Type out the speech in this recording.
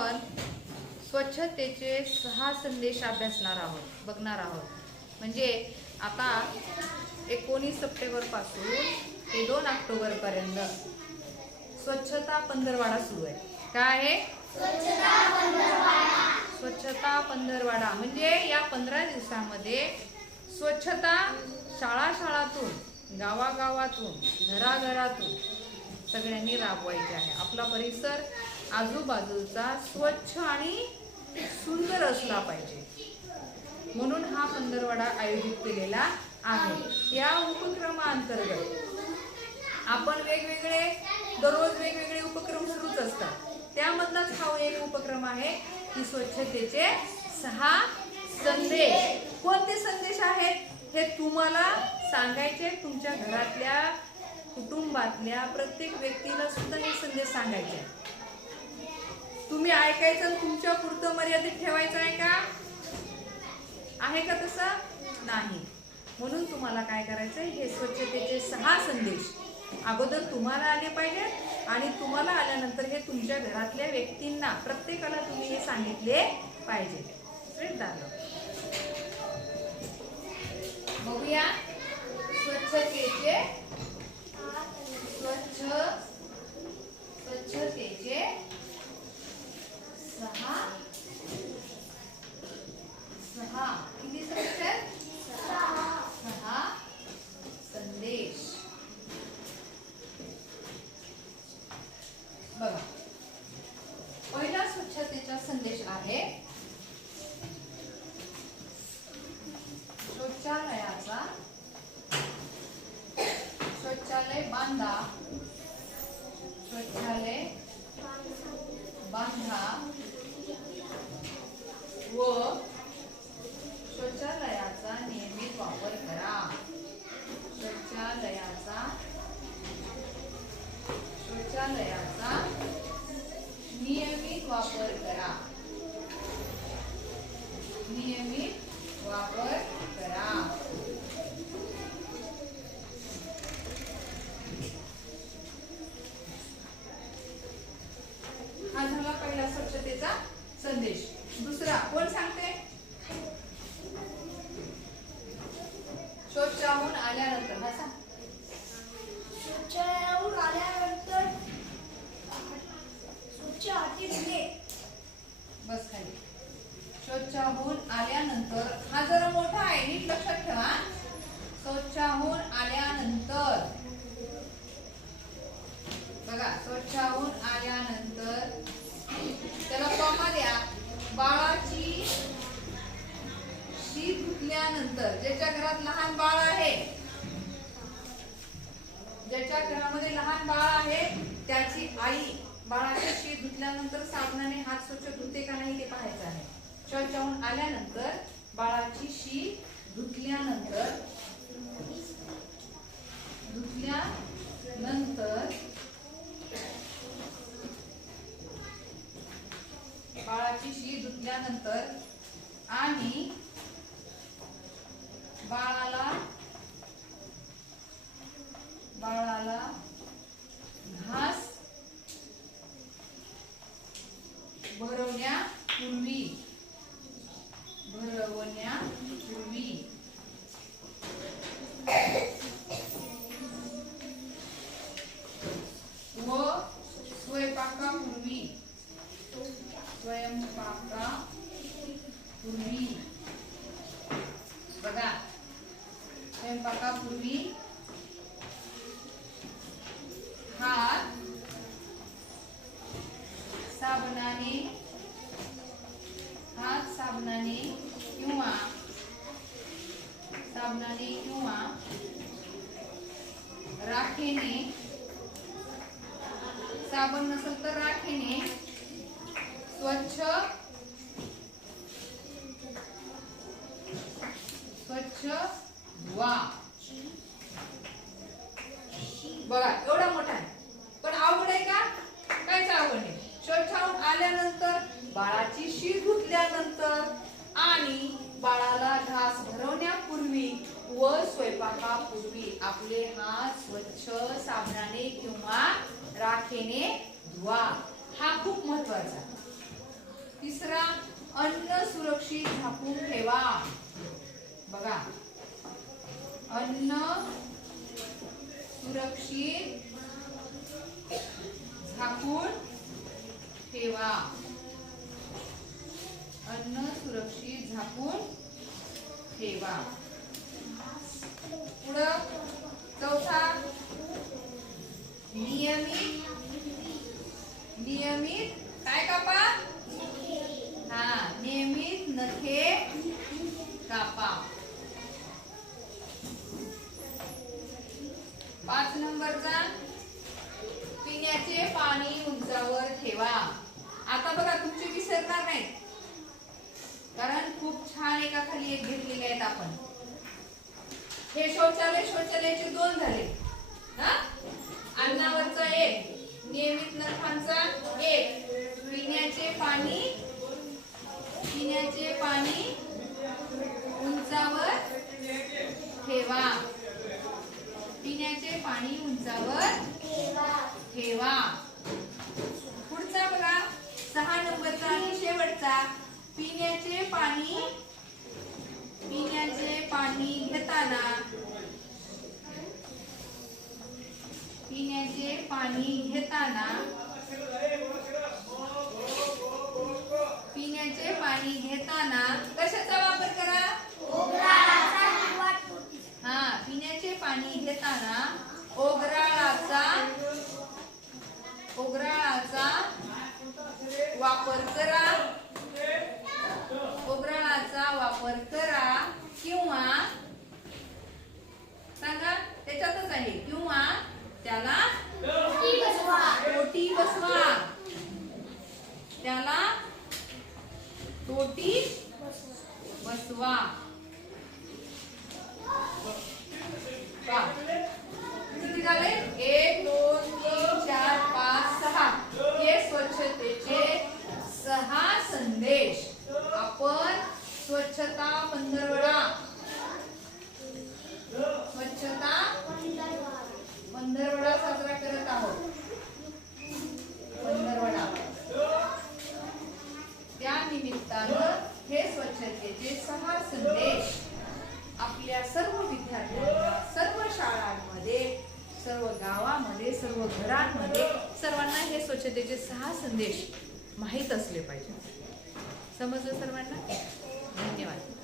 आपण स्वच्छतेचे सहा संदेश अभ्यासणार आहोत बघणार आहोत. म्हणजे आता एकोणीस सप्टेंबरपासून ते दोन ऑक्टोबर पर्यंत स्वच्छता पंधरवाडा सुरू आहे. काय आहे? स्वच्छता पंधरवाडा. म्हणजे या पंधरा दिवसामध्ये स्वच्छता शाळा शाळातून गावागावातून घराघरातून सगळ्यांनी राबवायची आहे. आपला परिसर आजूबाजूचा स्वच्छ आणि सुंदर असला पाहिजे. म्हणून हा पंधरवडा आयोजित केलेला आहे. या उपक्रमाअंतर्गत आपण वेगवेगळे दररोज वेगवेगळे उपक्रम सुरूच असतात. त्यामधलाच हा एक उपक्रम आहे की स्वच्छतेचे सहा संदेश. कोणते संदेश आहेत? हे तुम्हाला सांगायचे तुमच्या घरातल्या कुटुंबातल्या प्रत्येक व्यक्तीला सुद्धा हे संदेश सांगायचे आहेत. तुम्ही ऐकायचं आणि तुमच्या पुरतं मर्यादित ठेवायचं आहे का? आहे का तसं? नाही. म्हणून तुम्हाला काय करायचं हे स्वच्छतेचे सहा संदेश अगोदर तुम्हाला आले पाहिजेत आणि तुम्हाला आल्यानंतर हे तुमच्या घरातल्या व्यक्तींना प्रत्येकाला तुम्ही हे सांगितले पाहिजे. बघूया. स्वच्छतेचे स्वच्छ स्वच्छतेचे सहा सहा किती संदेश आहेत? सहा संदेश बघा पहिला स्वच्छतेचा संदेश आहे शौचालयाचा शौचालय बांधा शौचालय बांधा व शौचालयाचा नियमित वापर करा. शौचालयाचा शौचालयाचा नियमित वापर करा. नियमित वापर करा हा झाला पहिला स्वच्छतेचा संदेश दुसरा कोण सांगते शौचाहून आल्यानंतर हा सांग शौचालयाहून आल्यानंतर स्वच्छ हाती धुणे बस खाली शौचाहून आल्यानंतर हा जरा मोठा आहे नीट लक्षात ठेवा. स्वच्छाहून आल्यानंतर. बघा स्वच्छाहून आल्यानंतर त्याला कॉमा द्या. बाळाची शी धुतल्यानंतर ज्याच्या घरात लहान बाळ आहे ज्याच्या घरामध्ये लहान बाळ आहे त्याची आई बाळाची शी धुतल्यानंतर साबणाने हात स्वच्छ धुते का नाही ते पाहायचं आहे. शौचाहून आल्यानंतर बाळाची शी धुतल्यानंतर आणि बाळाला बाळाला घास भरवण्यापूर्वी भरवण्यापूर्वी व स्वयंपाकापूर्वी स्वयंपाकापूर्वी बघा स्वयंपाकापूर्वी हात साबणाने हात साबणाने किंवा साबणाने किंवा राखेने साबण नसेल तर राखेने स्वच्छ स्वच्छ धुवा. बघा एवढा मोठा आहे. पण आवड आहे का? कायच आवड नाही. स्वच्छ आल्यानंतर बाळाची शी धुतल्यानंतर आणि बाळाला घास भरवण्या व स्वयंपाकापूर्वी आपले हात स्वच्छ साबणाने किंवा राखेने धुवा. हा खूप महत्त्वाचा तिसरा अन्न सुरक्षित झाकून ठेवा. बघा. अन्न सुरक्षित झाकून ठेवा. अन्न सुरक्षित झाकून ठेवा पुढं चौथा नियमित नियमित काय कापा हा नियमित नखे कापा पाच नंबरचा पिण्याचे पाणी उंचावर ठेवा. आता बघा तुमचे विसरणार नाही कारण खूप छान एका खाली एक घेतलेले आहेत आपण. हे शौचालय शौचालयाचे दोन झाले. हा? अन्नावरचा एक नियमित नर्फांचा एक. पिण्याचे पाणी पिण्याचे पाणी उंचावर ठेवा. पिण्याचे पाणी उंचावर ठेवा. पुढचा बघा सहा नंबरचा आणि शेवटचा. पिण्याचे पाणी पिण्याचे पाणी घेताना पिण्याचे पाणी घेताना पिण्याचे पाणी घेताना कशाचा वापर करा हा पिण्याचे पाणी घेताना ओगराळाचा ओगराळाचा वापर करा. ओगराळाचा वापर करा किंवा सांगा त्याच्यातच आहे. किंवा त्याला टोटी बसवा. त्याला टोटी बसवा पहा. किती झाले एक दोन तीन चार पाच सहा हे स्वच्छतेचे सहा संदेश आपण स्वच्छता पंधरवडा स्वच्छता पंधरवडा साजरा करत आहोत पंधरवडा त्या निमित्तानं हे स्वच्छतेचे सहा संदेश आपल्या सर्व विद्यार्थ्यांना सर्व शाळांमध्ये सर्व गावामध्ये सर्व घरांमध्ये सर्वांना हे स्वच्छतेचे सहा संदेश माहीत असले पाहिजे समजलं सर्वांना? धन्यवाद.